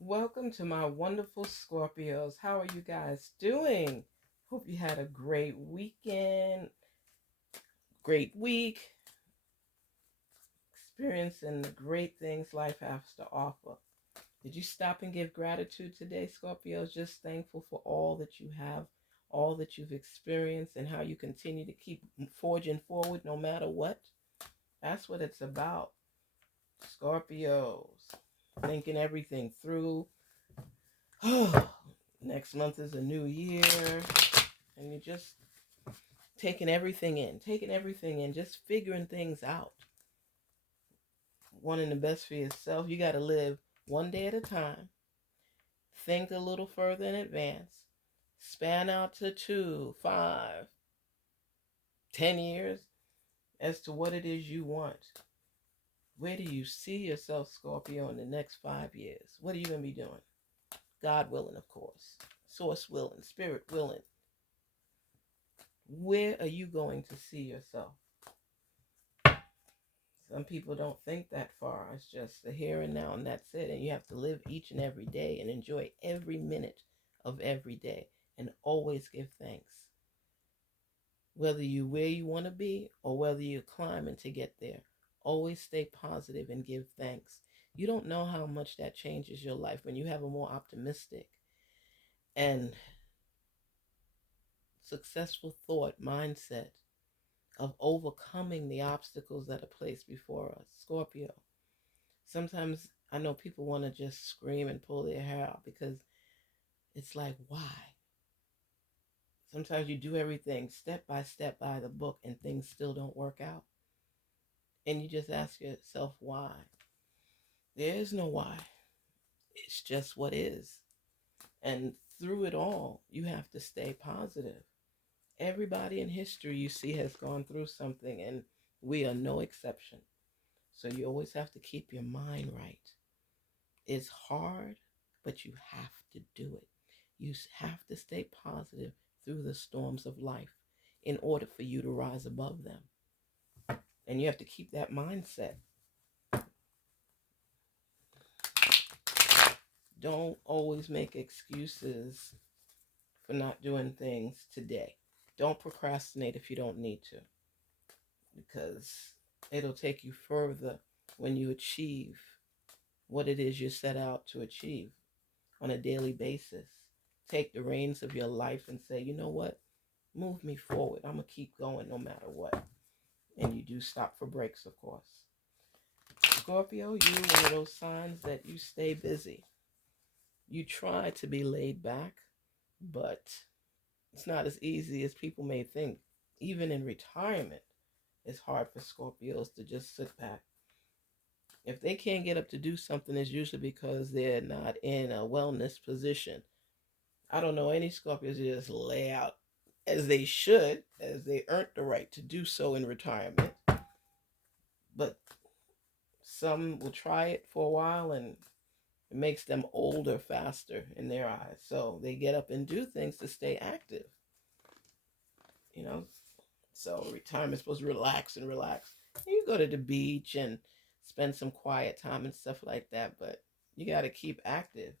Welcome to my wonderful Scorpios. How are you guys doing? Hope you had a great weekend, great week, experiencing the great things life has to offer. Did you stop and give gratitude today, Scorpios? Just thankful for all that you have, all that you've experienced, and how you continue to keep forging forward no matter what? That's what it's about, Scorpios. Thinking everything through. Next month is a new year, and you're just taking everything in, just figuring things out, wanting the best for yourself. You got to live one day at a time, think a little further in advance, span out to 2, 5, 10 years as to what it is you want. Where do you see yourself, Scorpio, in the next 5 years? What are you going to be doing? God willing, of course. Source willing, spirit willing. Where are you going to see yourself? Some people don't think that far. It's just the here and now, and that's it. And you have to live each and every day and enjoy every minute of every day and always give thanks. Whether you where you want to be or whether you're climbing to get there, always stay positive and give thanks. You don't know how much that changes your life when you have a more optimistic and successful thought mindset of overcoming the obstacles that are placed before us. Scorpio. Sometimes I know people want to just scream and pull their hair out because it's like, why? Sometimes you do everything step by the book and things still don't work out. And you just ask yourself why. There is no why. It's just what is. And through it all, you have to stay positive. Everybody in history you see has gone through something, and we are no exception. So you always have to keep your mind right. It's hard, but you have to do it. You have to stay positive through the storms of life in order for you to rise above them. And you have to keep that mindset. Don't always make excuses for not doing things today. Don't procrastinate if you don't need to, because it'll take you further when you achieve what it is you set out to achieve on a daily basis. Take the reins of your life and say, you know what? Move me forward. I'm going to keep going no matter what. And you do stop for breaks, of course. Scorpio, you one of those signs that you stay busy. You try to be laid back, but it's not as easy as people may think. Even in retirement, it's hard for Scorpios to just sit back. If they can't get up to do something, it's usually because they're not in a wellness position. I don't know any Scorpios who just lay out as they should, as they earned the right to do so in retirement. But some will try it for a while and it makes them older faster in their eyes. So they get up and do things to stay active. You know, so retirement's supposed to relax and relax. You go to the beach and spend some quiet time and stuff like that, but you got to keep active.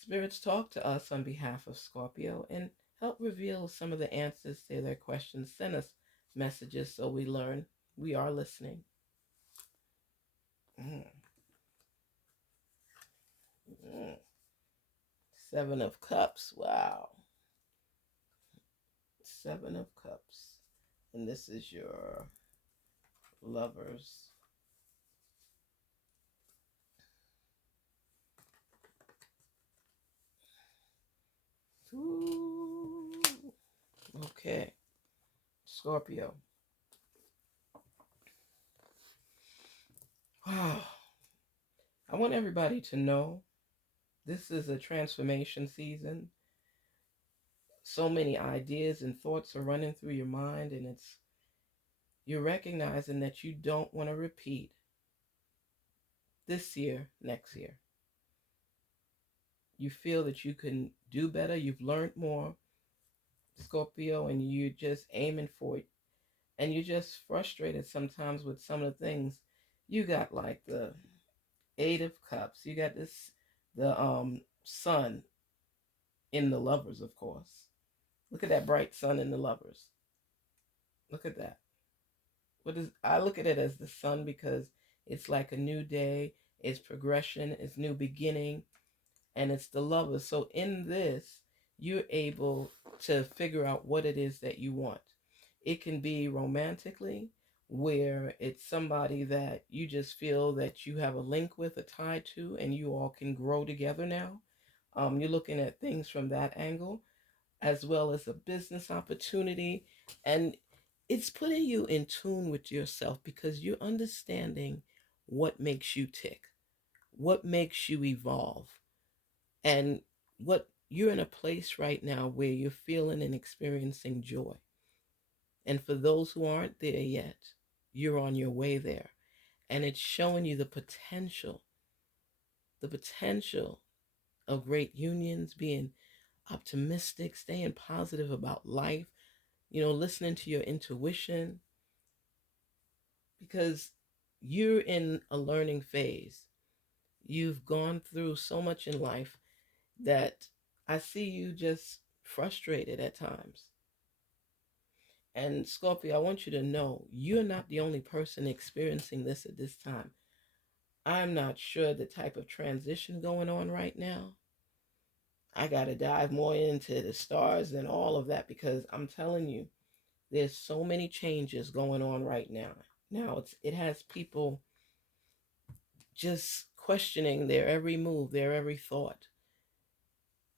Spirits talk to us on behalf of Scorpio and help reveal some of the answers to their questions. Send us messages so we learn. We are listening. Mm. Mm. Seven of Cups. Wow. Seven of Cups. And this is your lovers. Ooh. Okay. Scorpio. Wow. I want everybody to know this is a transformation season. So many ideas and thoughts are running through your mind, and you're recognizing that you don't want to repeat this year, next year. You feel that you can do better, you've learned more, Scorpio, and you're just aiming for it. And you're just frustrated sometimes with some of the things. You got like the Eight of Cups. You got this, the sun in the Lovers, of course. Look at that bright sun in the Lovers. Look at that. What is, I look at it as the sun because it's like a new day, it's progression, it's new beginning, and it's the Lovers. So in this, you're able to figure out what it is that you want. It can be romantically, where it's somebody that you just feel that you have a link with, a tie to, and you all can grow together now. You're looking at things from that angle, as well as a business opportunity. And it's putting you in tune with yourself because you're understanding what makes you tick, what makes you evolve, and what you're in a place right now where you're feeling and experiencing joy. And for those who aren't there yet, you're on your way there. And it's showing you the potential of great unions, being optimistic, staying positive about life, listening to your intuition, because you're in a learning phase. You've gone through so much in life that I see you just frustrated at times. And Scorpio, I want you to know you're not the only person experiencing this at this time. I'm not sure the type of transition going on right now. I got to dive more into the stars and all of that because I'm telling you, there's so many changes going on right now. Now it has people just questioning their every move, their every thought.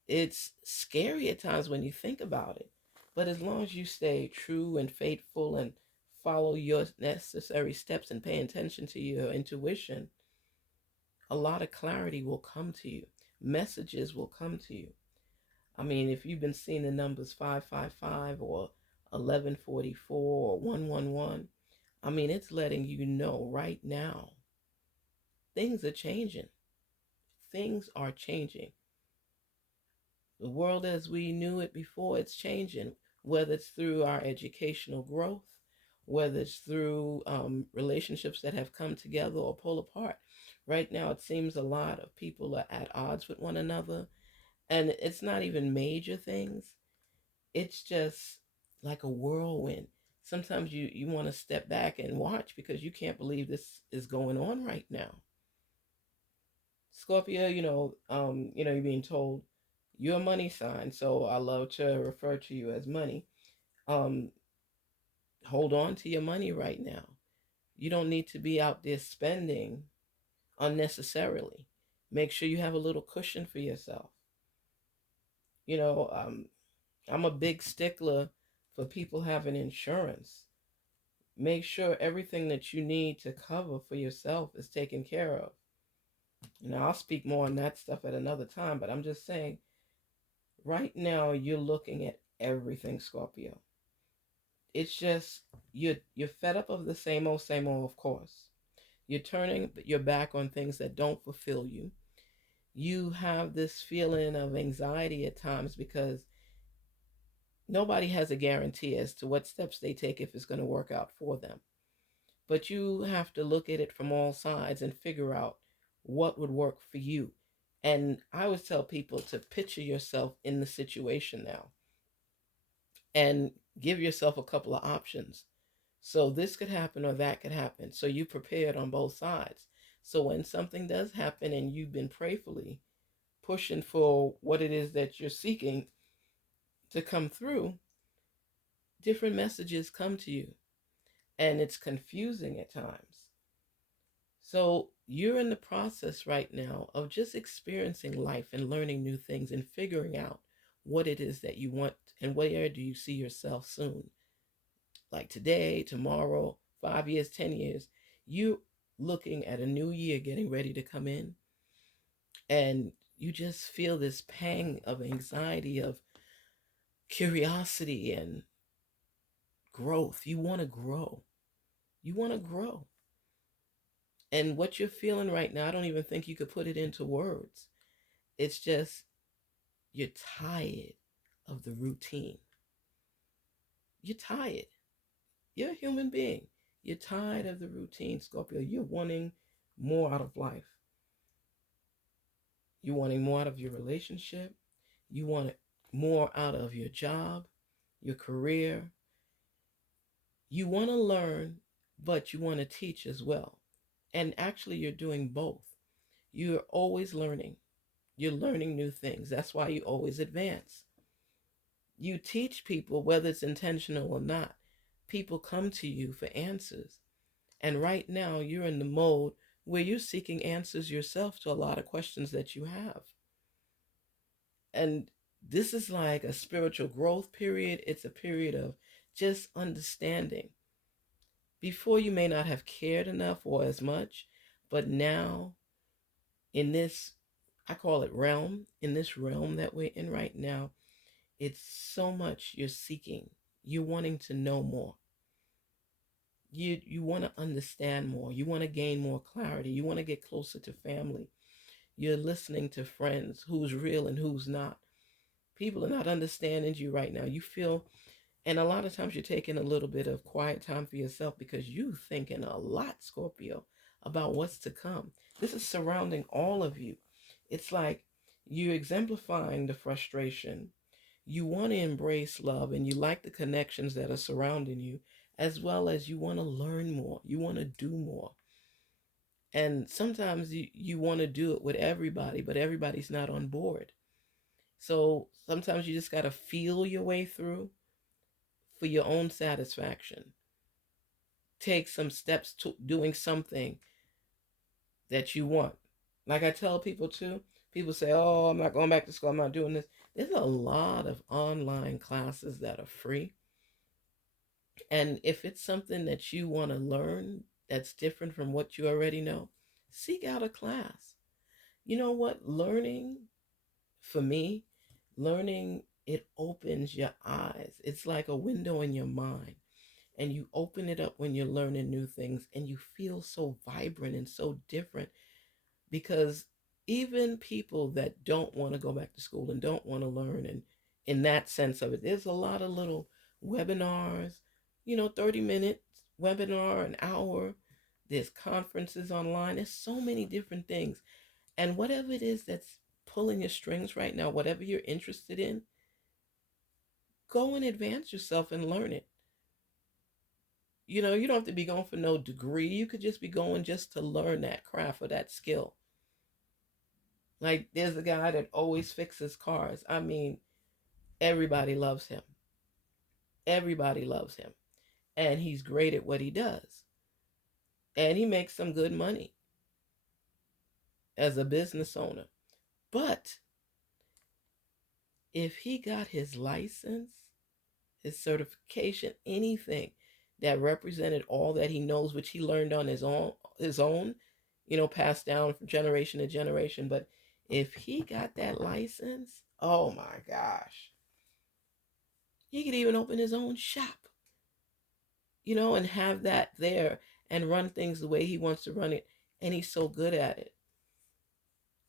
It's scary at times when you think about it. But as long as you stay true and faithful and follow your necessary steps and pay attention to your intuition, a lot of clarity will come to you. Messages will come to you. I mean, if you've been seeing the numbers 555 or 1144 or 111, I mean, it's letting you know right now things are changing. Things are changing. The world as we knew it before, it's changing, whether it's through our educational growth, whether it's through relationships that have come together or pull apart. Right now, it seems a lot of people are at odds with one another, and it's not even major things. It's just like a whirlwind. Sometimes you want to step back and watch because you can't believe this is going on right now. Scorpio, you're being told you're a money sign, so I love to refer to you as money. Um, Hold on to your money right now. You don't need to be out there spending unnecessarily. Make sure you have a little cushion for yourself. You know, I'm a big stickler for people having insurance. Make sure everything that you need to cover for yourself is taken care of. I'll speak more on that stuff at another time, but I'm just saying right now you're looking at everything, Scorpio. It's just you're fed up of the same old, of course. You're turning your back on things that don't fulfill you. You have this feeling of anxiety at times because nobody has a guarantee as to what steps they take if it's going to work out for them. But you have to look at it from all sides and figure out what would work for you. And I always tell people to picture yourself in the situation now and give yourself a couple of options. So this could happen or that could happen. So you prepared on both sides. So when something does happen and you've been prayerfully pushing for what it is that you're seeking to come through, different messages come to you. And it's confusing at times. So you're in the process right now of just experiencing life and learning new things and figuring out what it is that you want and where do you see yourself soon. Like today, tomorrow, 5 years, 10 years, you looking at a new year getting ready to come in, and you just feel this pang of anxiety, of curiosity and growth. You want to grow. You want to grow. And what you're feeling right now, I don't even think you could put it into words. It's just you're tired of the routine. You're tired. You're a human being. You're tired of the routine, Scorpio. You're wanting more out of life. You wanting more out of your relationship. You want more out of your job, your career. You want to learn, but you want to teach as well. And actually, you're doing both. You're always learning. You're learning new things. That's why you always advance. You teach people, whether it's intentional or not. People come to you for answers. And right now, you're in the mode where you're seeking answers yourself to a lot of questions that you have. And this is like a spiritual growth period. It's a period of just understanding. Before, you may not have cared enough or as much, but now, in this, I call it realm, in this realm that we're in right now, it's so much you're seeking. You're wanting to know more. You want to understand more. You want to gain more clarity. You want to get closer to family. You're listening to friends, who's real and who's not. People are not understanding you right now. You feel, and a lot of times you're taking a little bit of quiet time for yourself because you're thinking a lot, Scorpio, about what's to come. This is surrounding all of you. It's like you're exemplifying the frustration. You want to embrace love and you like the connections that are surrounding you, as well as you want to learn more. You want to do more. And sometimes you want to do it with everybody, but everybody's not on board. So sometimes you just got to feel your way through for your own satisfaction. Take some steps to doing something that you want. Like I tell people too, people say, oh, I'm not going back to school, I'm not doing this. There's a lot of online classes that are free. And if it's something that you want to learn that's different from what you already know, seek out a class. You know what? Learning, for me, learning, it opens your eyes. It's like a window in your mind. And you open it up when you're learning new things and you feel so vibrant and so different, because even people that don't want to go back to school and don't want to learn, and in that sense of it, there's a lot of little webinars, 30 minutes webinar, an hour. There's conferences online. There's so many different things. And whatever it is that's pulling your strings right now, whatever you're interested in, go and advance yourself and learn it. You don't have to be going for no degree. You could just be going just to learn that craft or that skill. Like there's a guy that always fixes cars. I mean, everybody loves him. Everybody loves him. And he's great at what he does. And he makes some good money as a business owner. But if he got his license, his certification, anything that represented all that he knows, which he learned on his own, passed down from generation to generation. But if he got that license, oh my gosh, he could even open his own shop, and have that there and run things the way he wants to run it. And he's so good at it.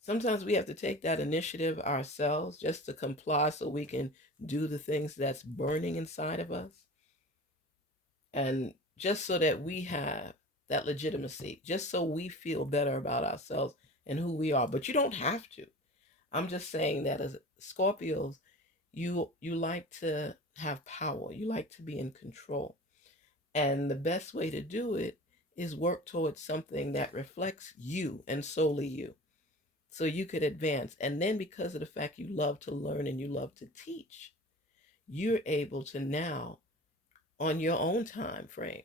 Sometimes we have to take that initiative ourselves just to comply so we can do the things that's burning inside of us. And just so that we have that legitimacy, just so we feel better about ourselves and who we are. But you don't have to. I'm just saying that as Scorpios, you like to have power. You like to be in control. And the best way to do it is work towards something that reflects you and solely you, so you could advance. And then because of the fact you love to learn and you love to teach, you're able to now, on your own time frame,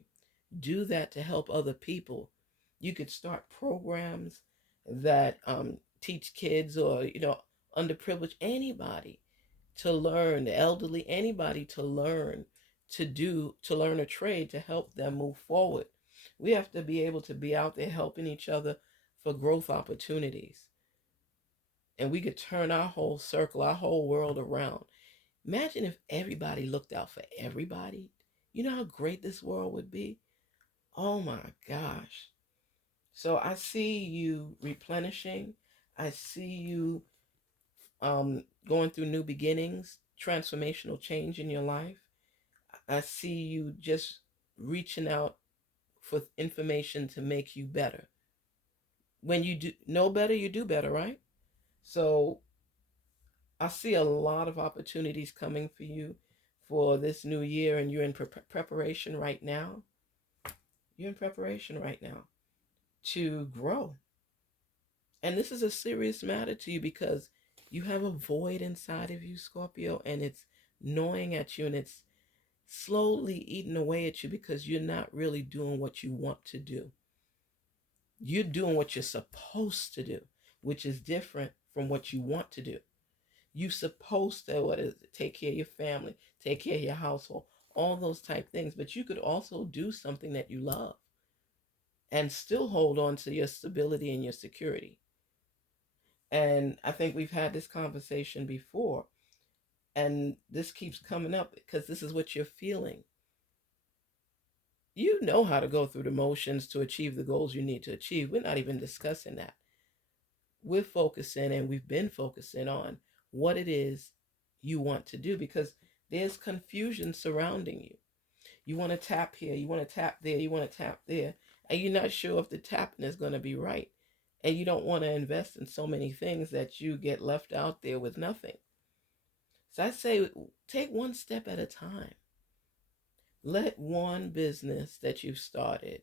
do that to help other people. You could start programs that teach kids, or underprivileged, anybody to learn, the elderly, anybody to learn, to learn a trade to help them move forward. We have to be able to be out there helping each other for growth opportunities. And we could turn our whole circle, our whole world around. Imagine if everybody looked out for everybody. You know how great this world would be? Oh my gosh. So I see you replenishing. I see you going through new beginnings, transformational change in your life. I see you just reaching out for information to make you better. When you do know better, you do better, right? So I see a lot of opportunities coming for you for this new year, and you're in preparation right now. You're in preparation right now to grow. And this is a serious matter to you because you have a void inside of you, Scorpio, and it's gnawing at you and it's slowly eating away at you because you're not really doing what you want to do. You're doing what you're supposed to do, which is different from what you want to do. You're supposed to, what is it, take care of your family, take care of your household, all those type things. But you could also do something that you love and still hold on to your stability and your security. And I think we've had this conversation before, and this keeps coming up because this is what you're feeling. You know how to go through the motions to achieve the goals you need to achieve. We're not even discussing that. We're focusing, and we've been focusing on what it is you want to do because there's confusion surrounding you. You want to tap here, you want to tap there, you want to tap there, and you're not sure if the tapping is going to be right. And you don't want to invest in so many things that you get left out there with nothing. So I say take one step at a time. Let one business that you've started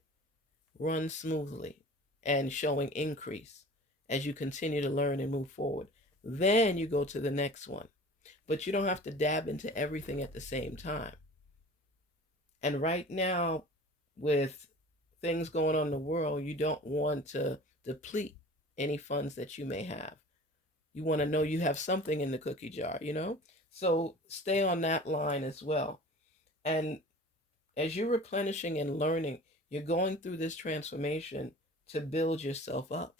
run smoothly and showing increase as you continue to learn and move forward. Then you go to the next one. But you don't have to dab into everything at the same time. And right now, with things going on in the world, you don't want to deplete any funds that you may have. You want to know you have something in the cookie jar, you know? So stay on that line as well. And as you're replenishing and learning, you're going through this transformation to build yourself up.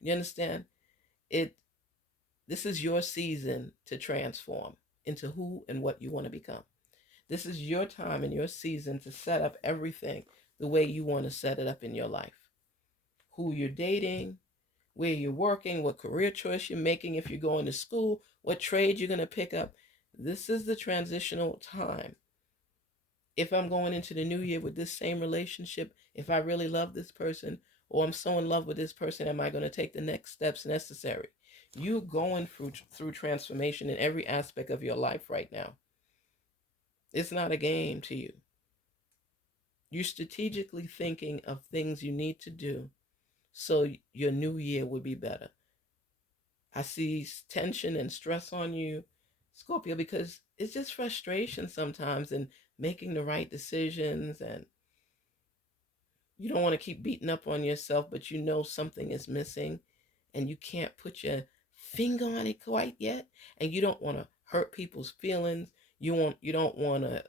You understand? It This is your season to transform into who and what you want to become. This is your time and your season to set up everything the way you want to set it up in your life. Who you're dating, where you're working, what career choice you're making, if you're going to school, what trade you're going to pick up. This is the transitional time. If I'm going into the new year with this same relationship, if I really love this person, or I'm so in love with this person, am I going to take the next steps necessary? You're going through transformation in every aspect of your life right now. It's not a game to you. You're strategically thinking of things you need to do so your new year would be better. I see tension and stress on you, Scorpio, because it's just frustration sometimes in making the right decisions, and you don't want to keep beating up on yourself, but you know something is missing and you can't put your finger on it quite yet, and you don't want to hurt people's feelings. You don't want to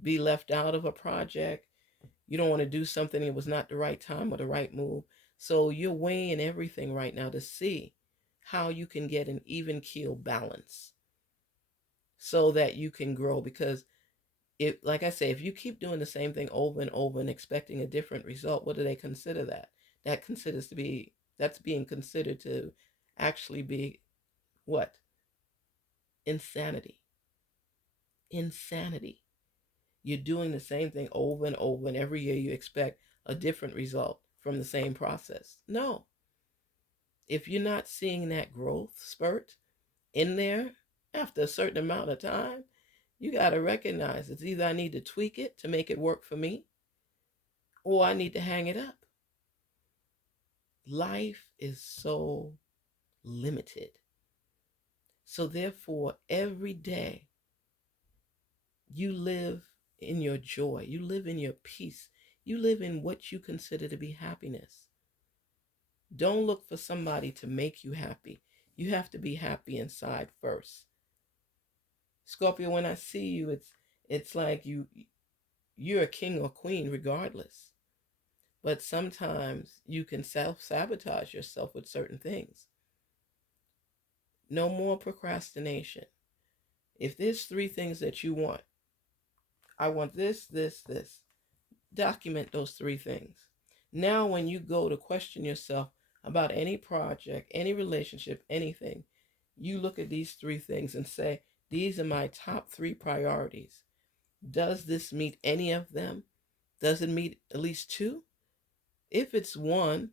be left out of a project. You don't want to do something it was not the right time or the right move. So you're weighing everything right now to see how you can get an even keel balance so that you can grow. Because if, like I say, if you keep doing the same thing over and over and expecting a different result, what do they consider that? That's being considered to actually be what? Insanity. Insanity. You're doing the same thing over and over, and every year you expect a different result from the same process. No. If you're not seeing that growth spurt in there after a certain amount of time, you got to recognize it's either I need to tweak it to make it work for me, or I need to hang it up. Life is so limited. So therefore, every day you live in your joy, you live in your peace, you live in what you consider to be happiness. Don't look for somebody to make you happy. You have to be happy inside first. Scorpio, when I see you, it's like you're a king or queen regardless. But sometimes you can self-sabotage yourself with certain things. No more procrastination. If there's 3 things that you want, I want this, this, this. Document those 3 things. Now, when you go to question yourself about any project, any relationship, anything, you look at these 3 things and say, these are my top 3 priorities. Does this meet any of them? Does it meet at least 2? If it's 1,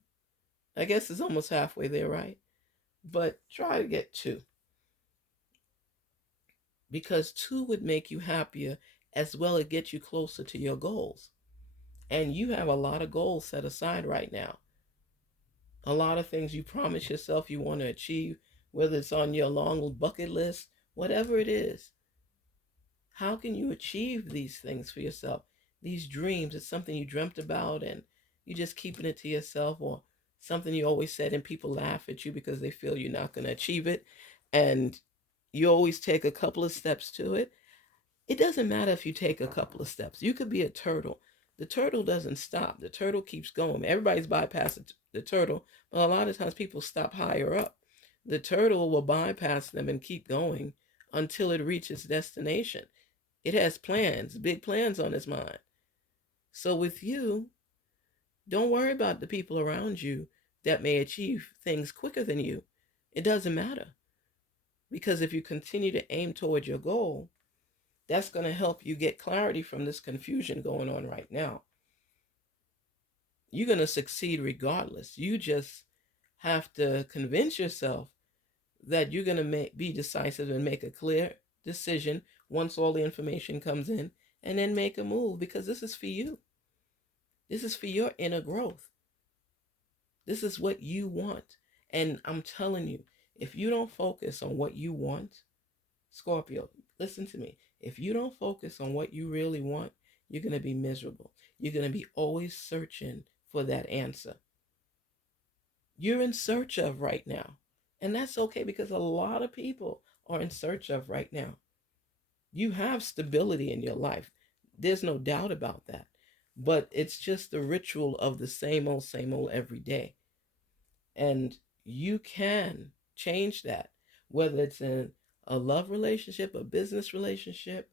I guess it's almost halfway there, right? but try to get two, because two would make you happier as well as get you closer to your goals. And you have a lot of goals set aside right now, a lot of things you promise yourself you want to achieve, whether it's on your long bucket list, whatever it is. How can you achieve these things for yourself? These dreams, it's something you dreamt about and you just keeping it to yourself, or something you always said and people laugh at you because they feel you're not going to achieve it. And you always take a couple of steps to it. It doesn't matter if you take a couple of steps. You could be a turtle. The turtle doesn't stop. The turtle keeps going. Everybody's bypassing the turtle, but a lot of times people stop higher up. The turtle will bypass them and keep going until it reaches destination. It has plans, big plans on its mind. So with you, don't worry about the people around you that may achieve things quicker than you. It doesn't matter, because if you continue to aim toward your goal, that's going to help you get clarity from this confusion going on right now. You're going to succeed regardless. You just have to convince yourself that you're going to be decisive and make a clear decision once all the information comes in, and then make a move, because this is for you. This is for your inner growth. This is what you want. And I'm telling you, if you don't focus on what you want, Scorpio, listen to me. If you don't focus on what you really want, you're going to be miserable. You're going to be always searching for that answer you're in search of right now. And that's okay, because a lot of people are in search of right now. You have stability in your life. There's no doubt about that. But it's just the ritual of the same old every day. And you can change that, whether it's in a love relationship, a business relationship.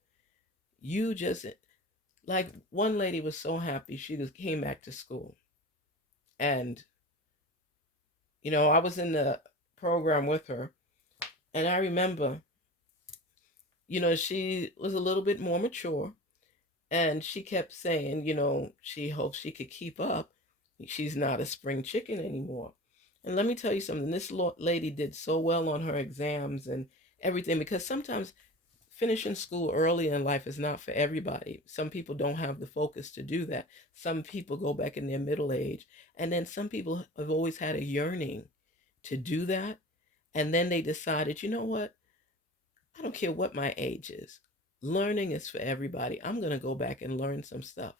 You just, like one lady was so happy she just came back to school. And, I was in the program with her. And I remember, she was a little bit more mature. And she kept saying, she hopes she could keep up. She's not a spring chicken anymore. And let me tell you something, this lady did so well on her exams and everything, because sometimes finishing school early in life is not for everybody. Some people don't have the focus to do that. Some people go back in their middle age. And then some people have always had a yearning to do that. And then they decided, you know what? I don't care what my age is. Learning is for everybody. I'm going to go back and learn some stuff.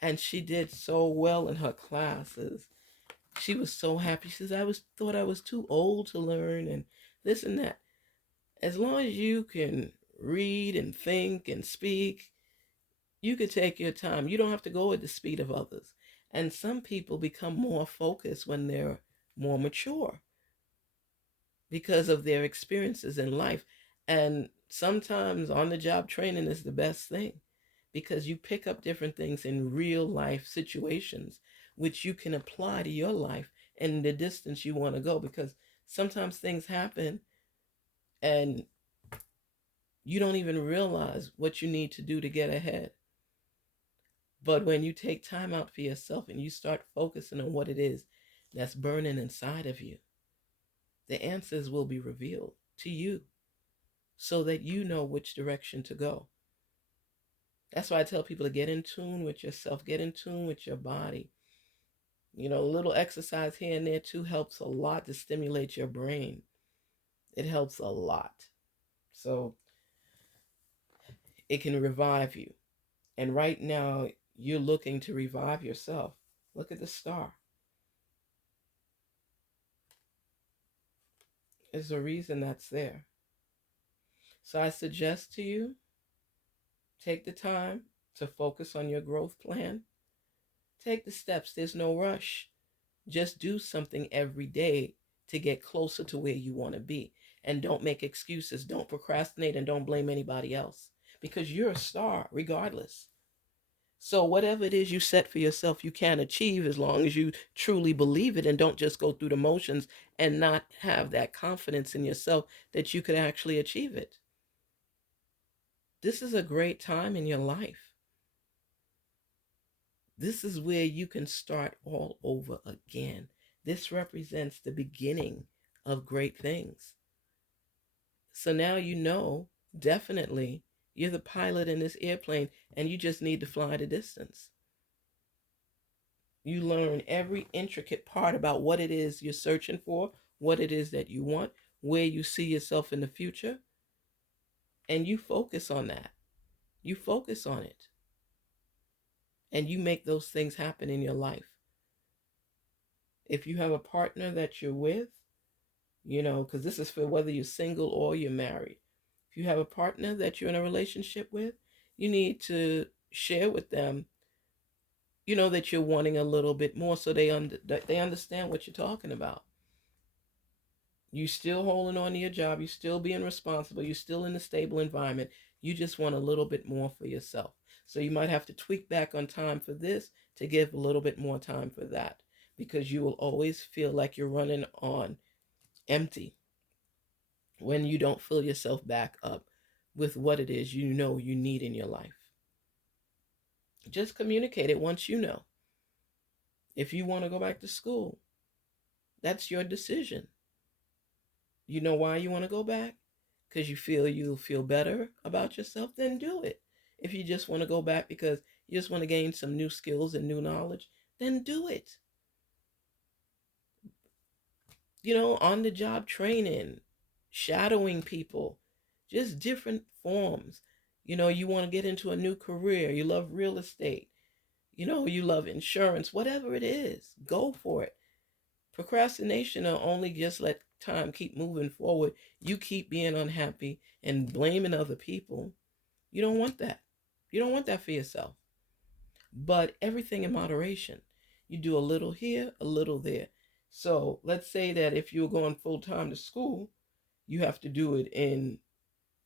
And she did so well in her classes. She was so happy. She says, thought I was too old to learn and this and that. As long as you can read and think and speak, you can take your time. You don't have to go at the speed of others. And some people become more focused when they're more mature because of their experiences in life. And sometimes on the job training is the best thing, because you pick up different things in real life situations, which you can apply to your life and the distance you want to go. Because sometimes things happen and you don't even realize what you need to do to get ahead. But when you take time out for yourself and you start focusing on what it is that's burning inside of you, the answers will be revealed to you so that you know which direction to go. That's why I tell people to get in tune with yourself, get in tune with your body. A little exercise here and there too helps a lot to stimulate your brain. It helps a lot. So it can revive you. And right now, you're looking to revive yourself. Look at the star. There's a reason that's there. So I suggest to you, take the time to focus on your growth plan. Take the steps. There's no rush. Just do something every day to get closer to where you want to be. And don't make excuses. Don't procrastinate, and don't blame anybody else, because you're a star regardless. So whatever it is you set for yourself, you can achieve, as long as you truly believe it and don't just go through the motions and not have that confidence in yourself that you could actually achieve it. This is a great time in your life. This is where you can start all over again. This represents the beginning of great things. So now you know definitely you're the pilot in this airplane and you just need to fly the distance. You learn every intricate part about what it is you're searching for, what it is that you want, where you see yourself in the future, and you focus on that. You focus on it, and you make those things happen in your life. If you have a partner that you're with, because this is for whether you're single or you're married. If you have a partner that you're in a relationship with, you need to share with them, that you're wanting a little bit more so they understand what you're talking about. You still holding on to your job, you still being responsible, you're still in a stable environment. You just want a little bit more for yourself. So you might have to tweak back on time for this to give a little bit more time for that, because you will always feel like you're running on empty when you don't fill yourself back up with what it is you know you need in your life. Just communicate it once you know. If you want to go back to school, that's your decision. You know why you want to go back? Because you feel you'll feel better about yourself, then do it. If you just want to go back because you just want to gain some new skills and new knowledge, then do it. On the job training, shadowing people, just different forms. You want to get into a new career, you love real estate, you love insurance, whatever it is, go for it. Procrastination will only just let time keep moving forward. You keep being unhappy and blaming other people. You don't want that. You don't want that for yourself. But everything in moderation. You do a little here, a little there. So let's say that if you're going full time to school, you have to do it in,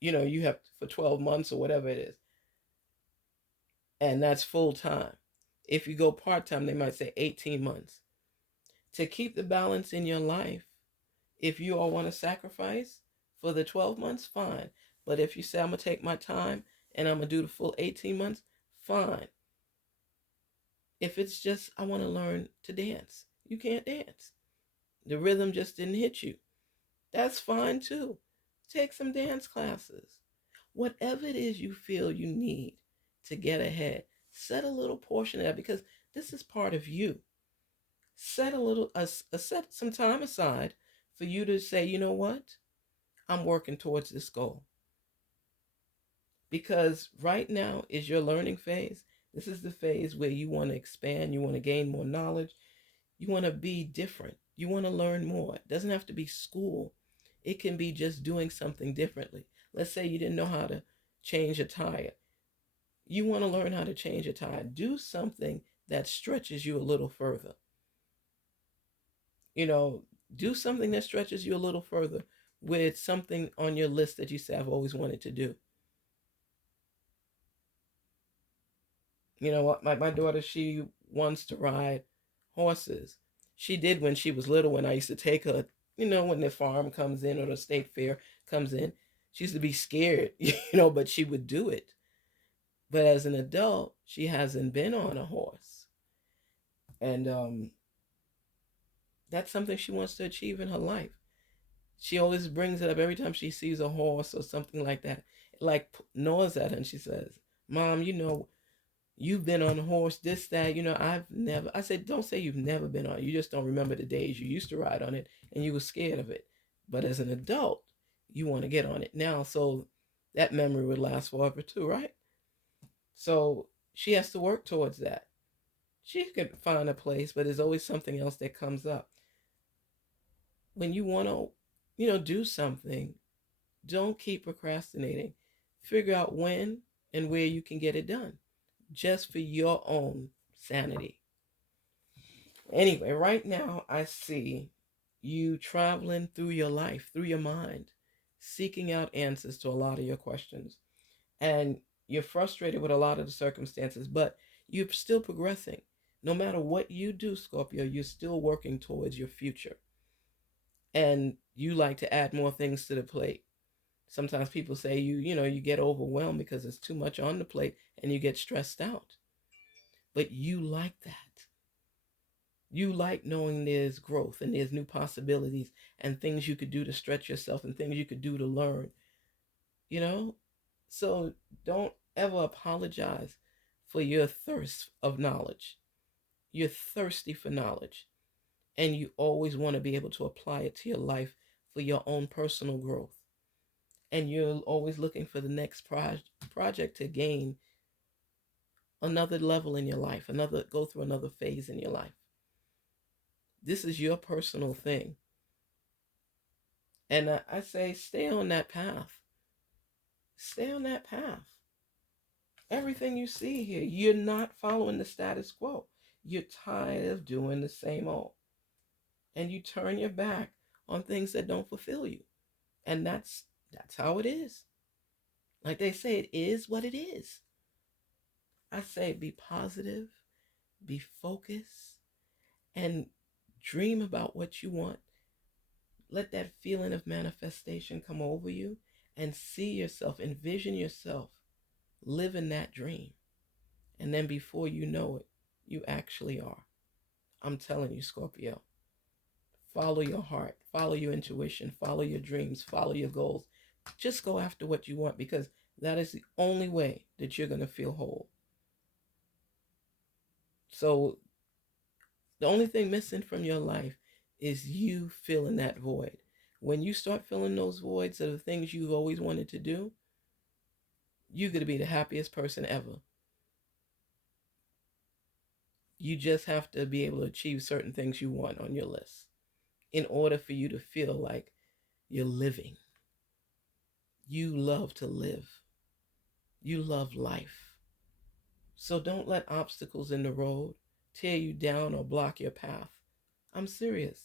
you have for 12 months or whatever it is. And that's full time. If you go part time, they might say 18 months. To keep the balance in your life, if you all want to sacrifice for the 12 months, fine. But if you say, I'm going to take my time and I'm going to do the full 18 months, fine. If it's just, I want to learn to dance, you can't dance. The rhythm just didn't hit you. That's fine too. Take some dance classes. Whatever it is you feel you need to get ahead, set a little portion of that, because this is part of you. Set set some time aside for you to say, you know what? I'm working towards this goal. Because right now is your learning phase. This is the phase where you want to expand, you want to gain more knowledge, you want to be different, you want to learn more. It doesn't have to be school. It can be just doing something differently. Let's say you didn't know how to change a tire. You want to learn how to change a tire. Do something that stretches you a little further. Do something that stretches you a little further with something on your list that you say, I've always wanted to do. You know what? My daughter, she wants to ride horses. She did when she was little, when I used to take her, when the farm comes in or the state fair comes in. She used to be scared, but she would do it. But as an adult, she hasn't been on a horse. And that's something she wants to achieve in her life. She always brings it up every time she sees a horse or something like that. It like gnaws at her, and she says, Mom, you've been on a horse, this, that, I've never. I said, don't say you've never been on it. You just don't remember the days you used to ride on it and you were scared of it. But as an adult, you want to get on it now. So that memory would last forever too, right? So she has to work towards that. She could find a place, but there's always something else that comes up. When you want to, do something, don't keep procrastinating. Figure out when and where you can get it done, just for your own sanity. Anyway, right now I see you traveling through your life, through your mind, seeking out answers to a lot of your questions. And you're frustrated with a lot of the circumstances, but you're still progressing. No matter what you do, Scorpio, you're still working towards your future. And you like to add more things to the plate. Sometimes people say you get overwhelmed because there's too much on the plate and you get stressed out. But you like that. You like knowing there's growth and there's new possibilities and things you could do to stretch yourself and things you could do to learn, you know? So don't ever apologize for your thirst of knowledge. You're thirsty for knowledge, and you always want to be able to apply it to your life for your own personal growth. And you're always looking for the next project to gain another level in your life, go through another phase in your life. This is your personal thing. And I say stay on that path. Stay on that path. Everything you see here, you're not following the status quo. You're tired of doing the same old. And you turn your back on things that don't fulfill you. And that's how it is. Like they say, it is what it is. I say be positive, be focused, and dream about what you want. Let that feeling of manifestation come over you and see yourself, envision yourself living that dream. And then before you know it, you actually are. I'm telling you, Scorpio, follow your heart, follow your intuition, follow your dreams, follow your goals. Just go after what you want, because that is the only way that you're going to feel whole. So the only thing missing from your life is you filling that void. When you start filling those voids of the things you've always wanted to do, you're going to be the happiest person ever. You just have to be able to achieve certain things you want on your list in order for you to feel like you're living. You love to live. You love life. So don't let obstacles in the road tear you down or block your path. I'm serious.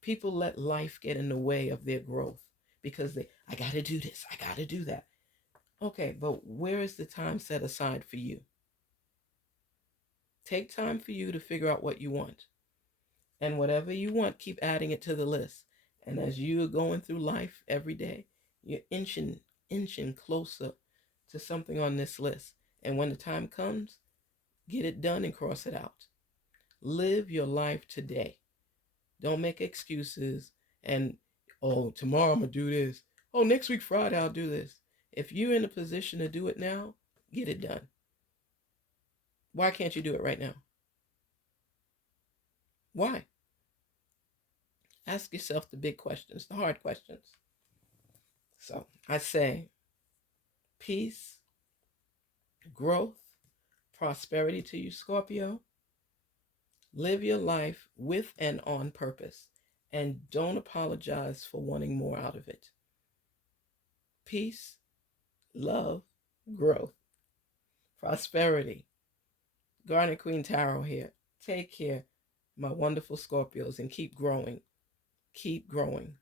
People let life get in the way of their growth because I got to do this, I got to do that. Okay, but where is the time set aside for you? Take time for you to figure out what you want. And whatever you want, keep adding it to the list. And as you're going through life every day, you're inching closer to something on this list. And when the time comes, get it done and cross it out. Live your life today. Don't make excuses and, oh, tomorrow I'm going to do this. Oh, next week, Friday, I'll do this. If you're in a position to do it now, get it done. Why can't you do it right now? Why? Ask yourself the big questions, the hard questions. So I say peace, growth, prosperity to you, Scorpio. Live your life with and on purpose, and don't apologize for wanting more out of it. Peace, love, growth, prosperity. Garnetqueentarot here. Take care, my wonderful Scorpios, and keep growing. Keep growing.